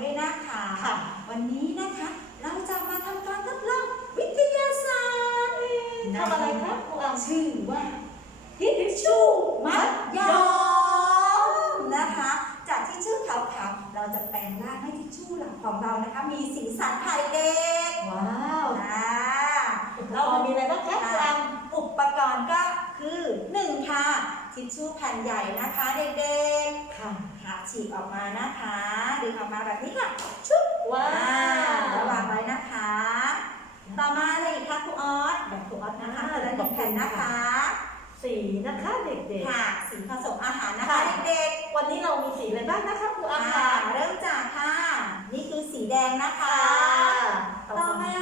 ด้วยนะคะค่ะวันนี้นะคะ เราจะมาทำการทดลองวิทยาศาสตร์ทำอะไรครับครูอามชื่อว่าทิชชู่มัดยอมนะคะ จากทิชชู่ขาวๆเราจะแปลงร่างให้ทิชชู่หลังของเรานะคะ มีสีสันไข่เด็กว้าวอ่าเรามีอะไรบ้างครับครูอามอุปกรณ์ก็คือหนึ่งค่ะทิชชู่แผ่นใหญ่นะคะเด็กๆค่ะค่ะฉีกออกมานะคะ ดึงออกมาแบบนี้ค่ะ ชุบว้าแล้วววางไว้นะคะ ต่อมาอะไรอีกคะครูออสแบบครูออสนะคะอ่าคนละหนึ่งแผ่นนะคะ สีนะคะเด็กค่ะ สีผสมอาหารนะคะค่ะเด็กๆ วันนี้เรามีสีอะไรบ้างนะคะครูๆอามค่ะค่ะ เริ่มจากค่ะ นี่คือสีแดงนะคะ ต่ ต่ อ อ มา มา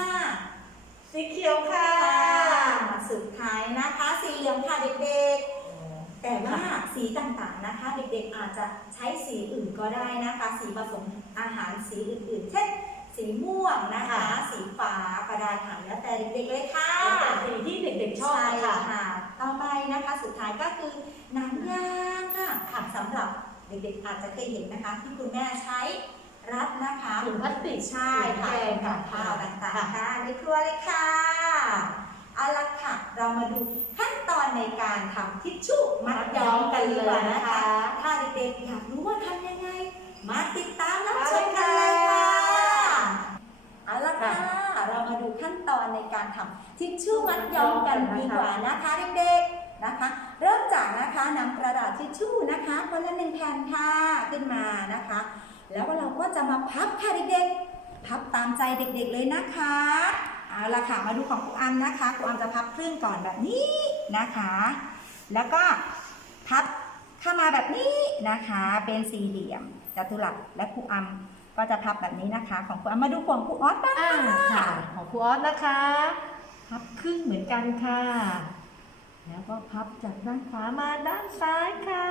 สีเขียวค่ะ ค่ะสุดท้ายนะคะ สีเหลืองค่ะเด็กๆ แต่ว่า สีต่างๆนะคะ เด็กๆอาจจะใช้สีอื่นก็ได้นะคะ สีผสมอาหารสีอื่นๆ เช่น สีม่วงนะคะ สีฟ้าก็ได้ค่ะแล้วแต่เด็กๆเลยค่ะสีที่เด็กๆชอบใช่ค่ะค่ะต่อไปนะคะสุดท้ายก็คือน้ำยางค่ะค่ะสำหรับเด็กๆอาจจะเคยเห็นนะคะ ที่คุณแม่ใช้รัดนะคะถุงพลาสติกใช่ค่ะแกงกับข้าวต่างๆค่ะในครัวเลยค่ะเอาละค่ะ เรามาดูขั้นต อนในการทำทิชชู่มัดย้อมกันเลยนะคะ ถ้าเด็กๆอยากรู้ว่าทำยังไง มาติดตามรับชมกันเลยค่ะเอาละค่ะเรามาดูขั้นตอนในการทำทิชชู่มัดย้อมกันดีกว่านะคะเด็กๆนะคะ เริ่มจากนะคะนำกระดาษทิชชู่นะคะคนละหนึ่งแผ่นค่ะขึ้นมานะคะ แล้วเราก็จะมาพับค่ะเด็กๆ พับตามใจเด็กๆเลยนะคะเอาละค่ะมาดูของครูอัมนะคะครูอัมจะพับครึ่งก่อนแบบนี้ นะคะ แล้วก็พับเข้ามาแบบนี้นะคะ เป็นสี่เหลี่ยมจัตุรัสและครูอัมก็จะพับแบบนี้นะคะ ของครูอัมมาดูของครูออสบ้างค่ะของครูออสนะคะ พับครึ่งเหมือนกันค่ะ แล้วก็พับจากด้านขวามาด้านซ้ายค่ะ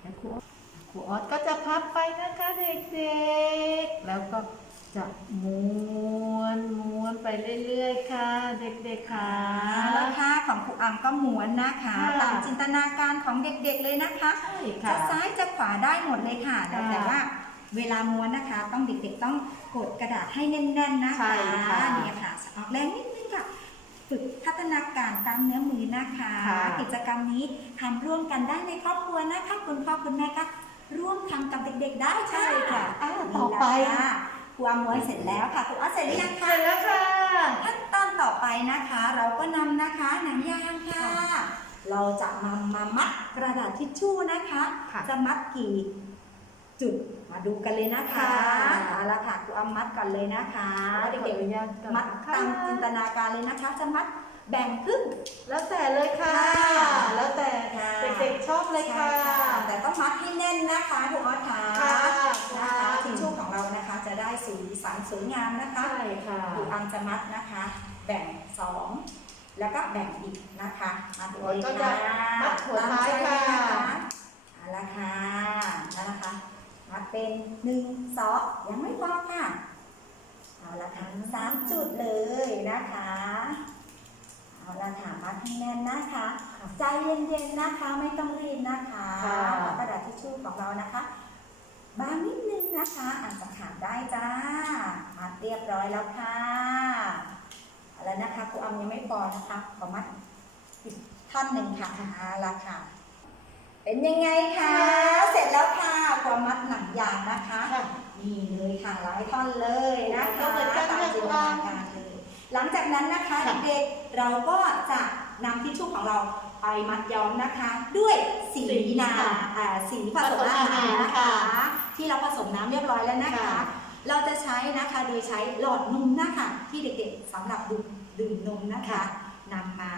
แล้วครูออสครูออสก็จะพับไปนะคะเด็กๆ แล้วก็จะม้วนม้วน ไปเรื่อยๆค่ะ เด็กๆค่ะเอาละค่ะของครูอัมก็ม้วนนะคะค่ะตามจินตนาการของเด็กๆเลยนะคะใช่จะค่ะซ้ายจะขวาได้หมดเลยค่ะแต่ค่ะ แต่ว่าเวลาม้วนนะคะ ต้องเด็กๆต้องกดกระดาษให้แน่นๆนะคะใช่ค่ะเนี่ยค่ะออกแรงนิดนึงค่ะฝึกพัฒนาการกล้ามเนื้อมือนะคะค่ะกิจกรรมนี้ทำร่วมกันได้ในครอบครัวนะคะ คุณพ่อคุณแม่ก็ร่วมทำกับเด็กๆได้ใช่ค่ะอ่านี่ต่อไปแหละ ค่ะครูอาม้วนเสร็จแล้วค่ะครูอาเสร็จหรือยังเสคะร็จแล้วค่ะขั้นตอนต่อไปนะคะ เราก็นำนะคะหนังยางค่ะ เราจะมามามัดกระดาษทิชชู่นะคะค่ะจะมัดกี่จุดมาดูกันเลยนะคะค่ะเอาละค่ะครูอ้ำมัดก่อนเลยนะคะเด็กๆๆมัดตามจินตนาการเลยนะคะ จะมัดแบ่งครึ่งแล้วแต่เลยค่ะค่ะแล้วแต่ค่ะเด็กๆชอบเลยค่ะ แต่ต้องมัดให้แน่นนะคะครูออสค่ะค่ะนะคะทิชชู่ของเรานะคะ จะ ได้สีสันสวยงามนะคะใช่ค่ะครูอังจะมัดนะคะ แบ่งสองแล้วก็แบ่งอีกนะคะมาดูเลยก็ค่ะจะมัดหัวท้ายค่ะตามใจเลยนเอาละค่ะนั่นนะคะมัดเป็นหนึ่งสองยังไม่พอค่ะเอาละค่ะสามจุดเลยนะคะเอาละค่ะมัดให้แน่นนะคะ ใจเย็นๆนะคะไม่ต้องรีบนะคะค่ะกระดาษทิชชู่ของเรานะคะบางนิด นึงนะคะอาจจะขาดได้จ้ามัดเรียบร้อยแล้วค่ะเอาแล้วนะคะครูอำยังไม่พอนะคะขอมัดอีกท่อนหนึ่งค่ะเอาละค่ะ เป็นยังไงคะเสร็จแล้วค่ะความมัดหนังยางนะคะค่ะนี่เลยค่ะหลายท่อนเลยนะคะก็เหมือนกันตามจินตนาการเลยหลังจากนั้นนะคะค่ะเด็กๆเราก็จะนำทิชชู่ของเราไปมัดย้อมนะคะ ด้วยสีสีนาค่ะอ่าสีผสมอาหารนะคะค่ะ ที่เราผสมน้ำเรียบร้อยแล้วนะคะค่ะเราจะใช้นะคะโดยใช้หลอดนมนะคะที่เด็กๆสำหรับดื่มดื่มนมนะคะนำมา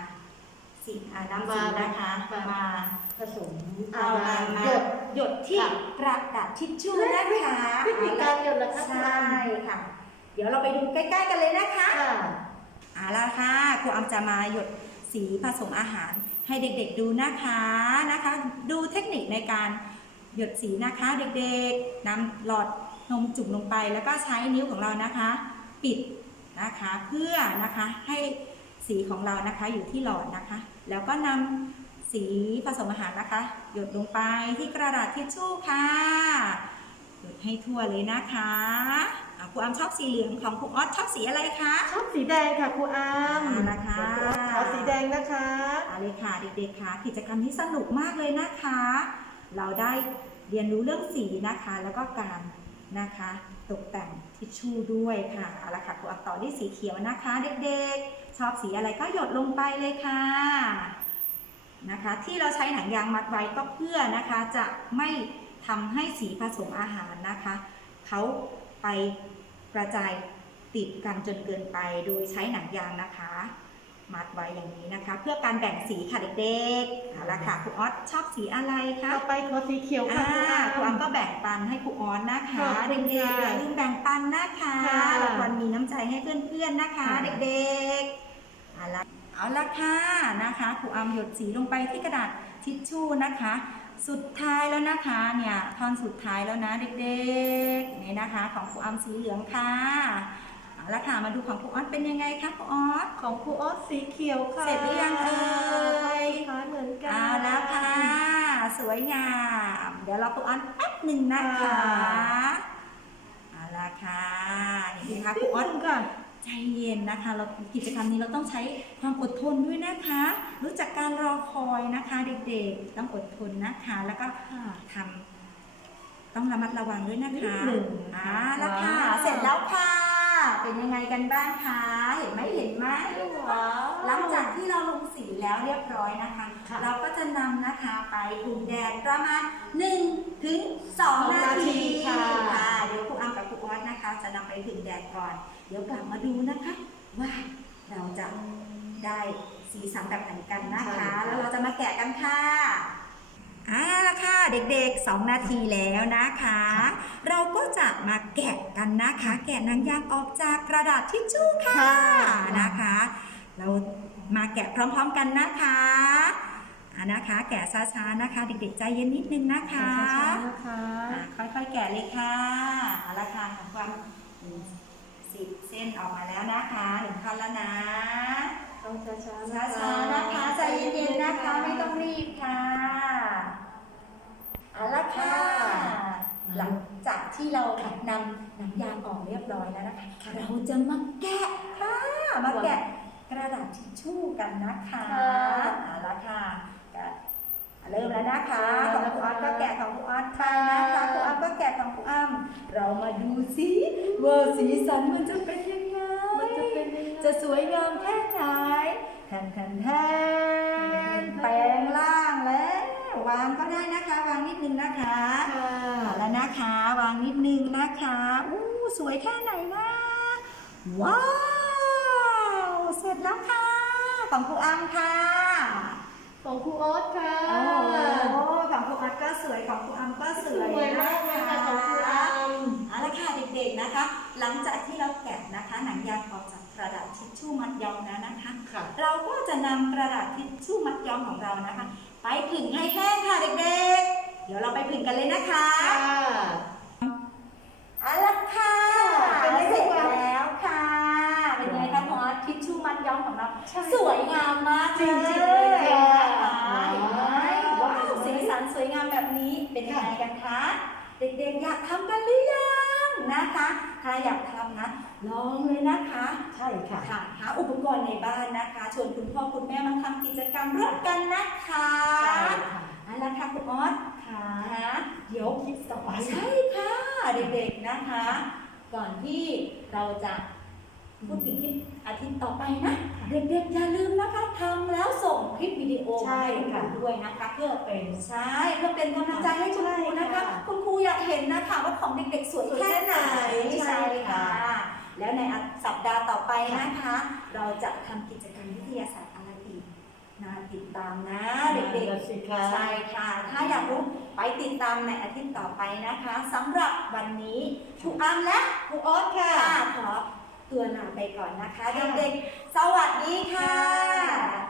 สีอ่านำสีนะคะมามาผสมเอามามาหยดหยดที่ค่ะกระดาษทิชชู่นะคะวิธีการหยดเหรอคะใช่ค่ะ เดี๋ยวเราไปดูใกล้ๆกันเลยนะคะค่ะเอาละค่ะครูอำจะมาหยดสีผสมอาหารให้เด็กๆดูนะคะนะคะ ดูเทคนิคในการ หยดสีนะคะเด็กๆนำหลอดนมจุ่มลงไป แล้วก็ใช้นิ้วของเรานะคะ ปิดนะคะเพื่อนะคะให้สีของเรานะคะอยู่ที่หลอดนะคะ แล้วก็นำสีผสมอาหารนะคะ หยดลงไปที่กระดาษทิชชู่ค่ะหยดให้ทั่วเลยนะคะอะครูอามชอบสีเหลืองของครูออสชอบสีอะไรคะชอบสีแดงค่ะครูอามอ่านะคะเดี๋ยวครูออสขอสีแดงนะคะเอาเลยค่ะเด็กๆค่ะกิจกรรมนี้สนุกมากเลยนะคะ เราได้ เรียนรู้เรื่องสีนะคะ แล้วก็การนะคะตกแต่งทิชชู่ด้วยค่ะเอาละค่ะครูอักต่อด้วยสีเขียวนะคะ เด็กๆ ชอบสีอะไรก็หยดลงไปเลยค่ะนะคะ ที่เราใช้หนังยางมัดไว้ก็เพื่อนะคะจะไม่ทำให้สีผสมอาหารนะคะเขาไปกระจายติดกันจนเกินไปโดยใช้หนังยางนะคะ มัดไว้อย่างนี้นะคะ เพื่อการแบ่งสีค่ะเด็กๆเอาละค่ะครูออสชอบสีอะไรคะต่อไปขอสีเขียวค่ะอ่าครูอามครูออสก็แบ่งปันให้ครูออสนะคะขอบคุเด็ณกๆค่ะอย่าลืมแบ่งปันนะคะค่ะเราควรมีน้ำใจให้เพื่อนๆนะคะค่ะเด็กๆเอาละเอาละค่ะนะคะครูอามหยดสีลงไปที่กระดาษทิชชู่นะคะ สุดท้ายแล้วนะคะเนี่ยท่อนสุดท้ายแล้วนะเด็กๆนี่นะคะ ของครูอามสีเหลืองค่ะ เอาละค่ะมาดูของครูออสเป็นยังไงคะครูออสของครูออสสีเขียวค่ะเสร็จหรือยังเอ่ยคล้ายเหมือนกันเอาแล้วค่ะ สวยงาม เดี๋ยวเราครูออนแป๊บหนึ่งนะคะค่ะเอาละค่ะนี่นะคะครูออนค่ะใจเย็นนะคะเรากิจกรรมนี้เราต้องใช้ความอดทนด้วยนะคะ รู้จักการรอคอยนะคะ เด็กๆ ต้องอดทนนะคะ แล้วก็ทำต้องระมัดระวังด้วยนะคะนิดหนึ่งอ่าแล้วค่ะว้าวเสร็จแล้วค่ะ เป็นยังไงกันบ้างคะ เห็นไหมเห็นไหมว้าวหลังจากที่เราลงสีแล้วเรียบร้อยนะคะค่ะเราก็จะนำนะคะไปถูแดดประมาณ1ถึง2สองนานาทีทีค่ะเดี๋ยวครูอ้ำกับครูออสนะคะ จะนำไปถึงแดดก่อน เดี๋ยวกลับมาดูนะคะ ว่าเราจะได้สีสันแบบไหนกันนะคะ แล้วเราจะมาแกะกันค่ะอ่าละค่ะ เด็กๆ 2 นาทีแล้วนะคะ เราก็จะมาแกะกันนะคะ แกะหนังยางออกจากกระดาษทิชชู่ค่ะค่ะนะคะ เรามาแกะพร้อมๆกันนะคะอ่านะคะ แกะช้าๆนะคะ เด็กๆ ใจเย็นนิดนึงนะคะช้าๆนะคะอ่าค่อยๆแกะเลยค่ะเอาละค่ะของความสิบเส้นออกมาแล้วนะคะหนึ่งท่อนแล้วนะต้องช้าๆช้าๆนะคะใจเย็นๆนะคะไม่ต้องรีบค่ะ เอาละค่ะ หลังจากที่เรานำน้ำยางออกเรียบร้อยแล้วนะคะเราจะมาแกะค่ะมาแกะกระดาษทิชชู่กันนะคะเอาละค่ะก็เริ่มแล้วนะคะของครูออสก็แกะของครูออสไปนะคะครูออสก็แกะของครูอ้ำเรามาดูสิว่าสีสันมันจะเป็นยังไงมันจะเป็นยังไงจะสวยงามแค่ไหนแทนแทนแทนแปลงร่างแล้ว วางก็ได้นะคะ วาง นิดนึงนะคะค่ะเอาแล้วนะคะวางนิดนึงนะคะอู้สวยแค่ไหนนะว้าวเสร็จแล้วค่ะของครูอ้ำค่ะของครูออสค่ะโอ้โหของครูอัดก็สวยของครูอ้ำก็สสวยวยมากเลยค่ะของครูอามเอาละค่ะเด็กๆนะคะ หลังจากที่เราแกะนะคะ หนังยางออกจากกระดาษทิชชู่มัดย้อมแล้วนะคะค่ะเราก็จะนำกระดาษทิชชู่มัดย้อมของเรานะคะ ไปผึ่งให้แห้งค่ะเด็กๆ เดี๋ยวเราไปผึ่งกันเลยนะคะเอาละค่ะเป็นไงเสร็จคะแล้วค่ะ เป็นไงคะหมอทิชชู่มัดย้อมของเราใช่สวยงามมากจริงๆเลยค่ะนะคะเห็นไหมว้าวสีสันสวยงามแบบนี้เป็นยังไงกันคะเด็กๆอยากทำกันหรือยังนะคะ ถ้าอยากทำนะลองเลยนะคะ ใช่ค่ะค่ะหาอุปกรณ์ในบ้านนะคะ ชวนคุณพ่อคุณแม่มาทำกิจกรรมร่วมกันนะคะใช่ค่ะเอาละค่ะคุณออส ค่ะเดี๋ยวคลิปต่อไปใช่ค่ะเด็กๆนะคะ ก่อนที่เราจะพูดถึงคลิปอาทิตย์ต่อไปนะ เด็กๆอย่าลืมนะคะทำแล้วส่งคลิปวิดีโอใช่มาให้คุณค่ะครูด้วยนะคะ เพื่อเป็นใช่เพื่อเป็นกำลังใจให้คุณครูนะคะใช่ค่ะคุณครูอยากเห็นนะคะว่าของเด็กๆสวยแค่ไหนใช่ค่ะ แล้วในสัปดาห์ต่อไปนะคะ เราจะทำกิจกรรมวิทยาศาสตร์อะไรอีกนะติดตามนะเด็กนั่นสิคะๆใช่ค่ะ ถ้าอยากรู้ไปติดตามในอาทิตย์ต่อไปนะคะสำหรับวันนี้ครูอัมและครูออสค่ะขอตัวลาไปก่อนนะคะค่ะเด็กๆ สวัสดีค่ะ